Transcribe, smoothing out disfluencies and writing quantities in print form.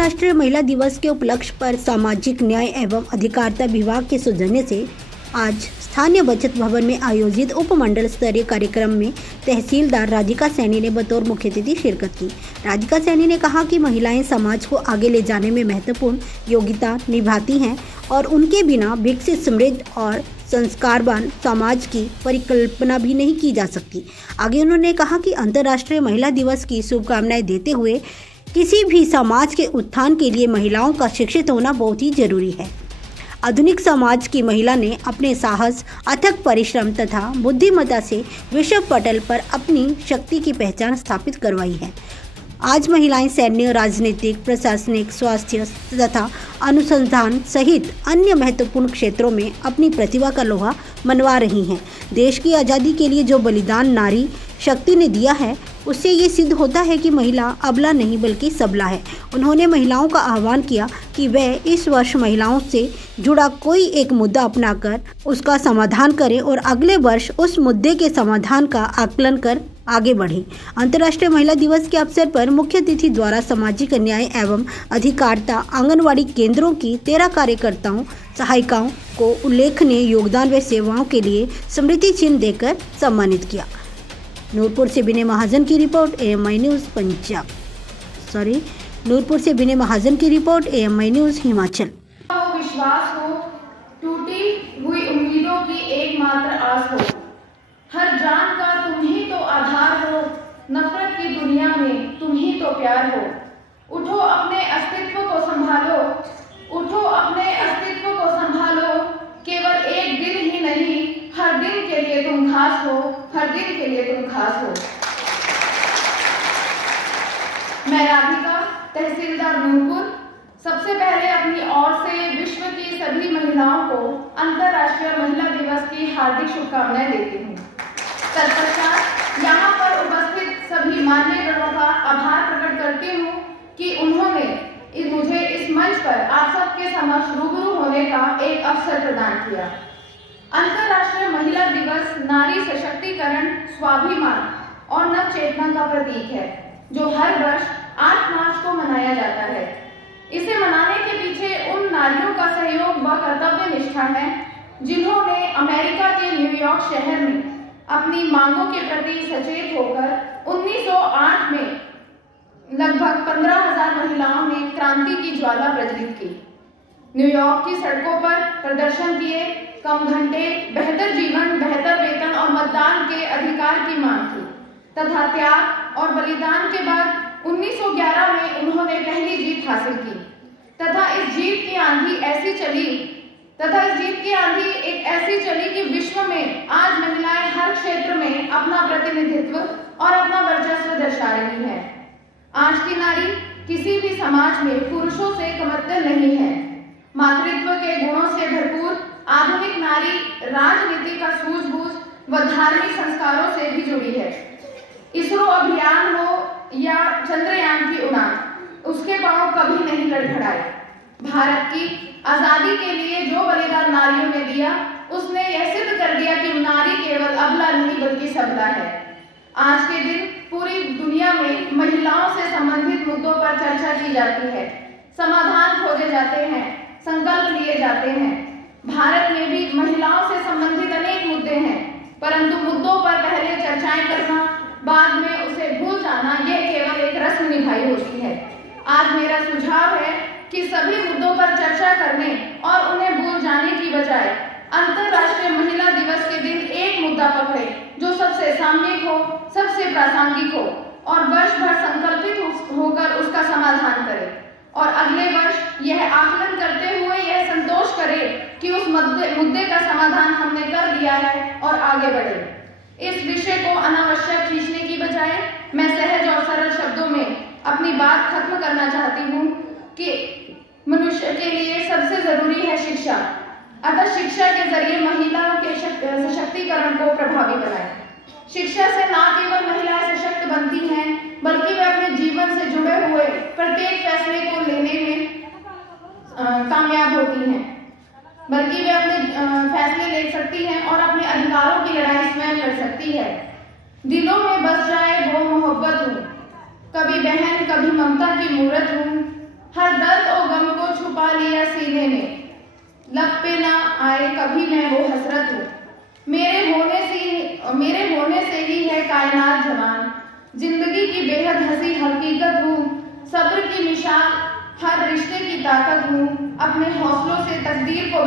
अंतर्राष्ट्रीय महिला दिवस के उपलक्ष्य पर सामाजिक न्याय एवं अधिकारिता विभाग के सौजन्य से आज स्थानीय बचत भवन में आयोजित उपमंडल स्तरीय कार्यक्रम में तहसीलदार राधिका सैनी ने बतौर मुख्य अतिथि शिरकत की। राधिका सैनी ने कहा कि महिलाएं समाज को आगे ले जाने में महत्वपूर्ण योग्यता निभाती हैं और उनके बिना विकसित, समृद्ध और संस्कारवान समाज की परिकल्पना भी नहीं की जा सकती। आगे उन्होंने कहा कि अंतर्राष्ट्रीय महिला दिवस की शुभकामनाएं देते हुए किसी भी समाज के उत्थान के लिए महिलाओं का शिक्षित होना बहुत ही जरूरी है। आधुनिक समाज की महिला ने अपने साहस, अथक परिश्रम तथा बुद्धिमत्ता से विश्व पटल पर अपनी शक्ति की पहचान स्थापित करवाई है। आज महिलाएं सैन्य, राजनीतिक, प्रशासनिक, स्वास्थ्य तथा अनुसंधान सहित अन्य महत्वपूर्ण क्षेत्रों में अपनी प्रतिभा का लोहा मनवा रही हैं। देश की आज़ादी के लिए जो बलिदान नारी शक्ति ने दिया है, उससे ये सिद्ध होता है कि महिला अबला नहीं बल्कि सबला है। उन्होंने महिलाओं का आह्वान किया कि वह इस वर्ष महिलाओं से जुड़ा कोई एक मुद्दा अपनाकर उसका समाधान करें और अगले वर्ष उस मुद्दे के समाधान का आकलन कर आगे बढ़े। अंतर्राष्ट्रीय महिला दिवस के अवसर पर मुख्य अतिथि द्वारा सामाजिक न्याय एवं अधिकारिता आंगनवाड़ी केंद्रों की 13 कार्यकर्ताओं सहायिकाओं को उल्लेखनीय योगदान व सेवाओं के लिए स्मृति चिन्ह देकर सम्मानित किया। नूरपुर से विनय महाजन की रिपोर्ट, AMI न्यूज़ पंजाब। नूरपुर से विनय महाजन की रिपोर्ट, AMI न्यूज़ हिमाचल। विश्वास हो, टूटी हुई उम्मीदों की एकमात्र आस हो, हर जान का तुम ही तो आधार हो, नफरत की दुनिया में तुम ही तो प्यार हो। उठो अपने अस्तित्व को संभालो, उठो अपने अस्तित्व को संभालो, केवल एक दिन ही नहीं, हर दिन के लिए तुम खास हो, हर दिन के लिए तुम खास हो। मैं राधिका, तहसीलदार नूरपुर, सबसे पहले अपनी ओर से विश्व की सभी महिलाओं को अंतर्राष्ट्रीय महिला दिवस की हार्दिक शुभकामनाएं देती हूँ। तत्पश्चात यहाँ पर उपस्थित सभी मान्यगणों का आभार प्रकट करती हूँ कि उन्होंने मुझे इस मंच पर आप सबके समक्ष रूबरू होने का एक अवसर प्रदान किया। अंतर्राष्ट्रीय महिला दिवस नारी सशक्तिकरण, स्वाभिमान और नव चेतना का प्रतीक है, जो हर वर्ष 8 मार्च को मनाया जाता है। इसे मनाने के पीछे उन नारियों का सहयोग व कर्तव्य निष्ठा है जिन्होंने अमेरिका के न्यूयॉर्क शहर में अपनी मांगों के प्रति सचेत होकर 1908 में लगभग 15,000 महिलाओं ने क्रांति की ज्वाला प्रज्वलित की। न्यूयॉर्क की सड़कों पर प्रदर्शन किए, कम घंटे, बेहतर जीवन, बेहतर वेतन और मतदान के अधिकार की मांग थी तथा त्याग और बलिदान के बाद 1911 में उन्होंने पहली जीत हासिल की तथा इस जीत की आंधी एक ऐसी चली कि विश्व में आज महिलाएं हर क्षेत्र में अपना प्रतिनिधित्व और अपना वर्चस्व दर्शा रही हैं। आज की नारी किसी भी समाज में पुरुषों से कमतर नहीं है। मातृत्व के गुणों से भरपूर आधुनिक नारी राजनीति का सूझबूझ व धार्मिक संस्कारों से भी जुड़ी है। इसरो अभियान हो या चंद्रयान की उड़ान, उसके पांव कभी नहीं लड़खड़ाए। भारत की आजादी के लिए जो बलिदान नारियों ने दिया, उसने यह सिद्ध कर दिया कि नारी केवल अबला नहीं बल्कि सबला है। आज के दिन पूरी दुनिया में महिलाओं से संबंधित मुद्दों पर चर्चा की जाती है, समाधान खोजे जाते हैं, संकल्प लिए जाते हैं। भारत में भी महिलाओं से संबंधित अनेक मुद्दे हैं, परंतु मुद्दों पर पहले चर्चाएं करना, बाद में उसे भूल जाना, यह केवल एक रस्म निभाई होती है। आज मेरा सुझाव है कि सभी मुद्दों पर चर्चा करने और उन्हें भूल जाने की बजाय अंतर्राष्ट्रीय महिला दिवस के दिन एक मुद्दा पकड़े जो सबसे सामयिक हो, सबसे प्रासंगिक हो और वर्ष भर संकल्पित होकर उसका समाधान करे और अगले वर्ष यह आकलन करते हुए यह संतोष करे कि उस मुद्दे का समाधान हमने कर लिया है और आगे बढ़े। इस विषय को अनावश्यक खींचने की बजाय मैं सहज और सरल शब्दों में अपनी बात खत्म करना चाहती हूँ कि मनुष्य के लिए सबसे जरूरी है शिक्षा। अतः शिक्षा के जरिए महिलाओं के सशक्तिकरण को प्रभावी बनाएं। शिक्षा से न केवल महिलाएं सशक्त बनती हैं, बल्कि वे अपने जीवन से जुड़े हुए प्रत्येक फैसले को लेने में कामयाब होती हैं, बल्कि वे अपने फैसले ले सकती हैं और अपने अधिकारों की लड़ाई स्वयं लड़ सकती है। दिलों में बस जाए वो मोहब्बत हूँ, कभी बहन कभी ममता की मूरत हूँ, हर दर्द और गम को छुपा लिया सीने में, लब पे ना आए कभी मैं वो हसरत हूँ। मेरे होने से ही है कायनात जवान, जिंदगी की बेहद हंसी हकीकत हूँ। सब्र की मिसाल, हर रिश्ते की ताकत हूँ। अपने हौसलों से तकदीर को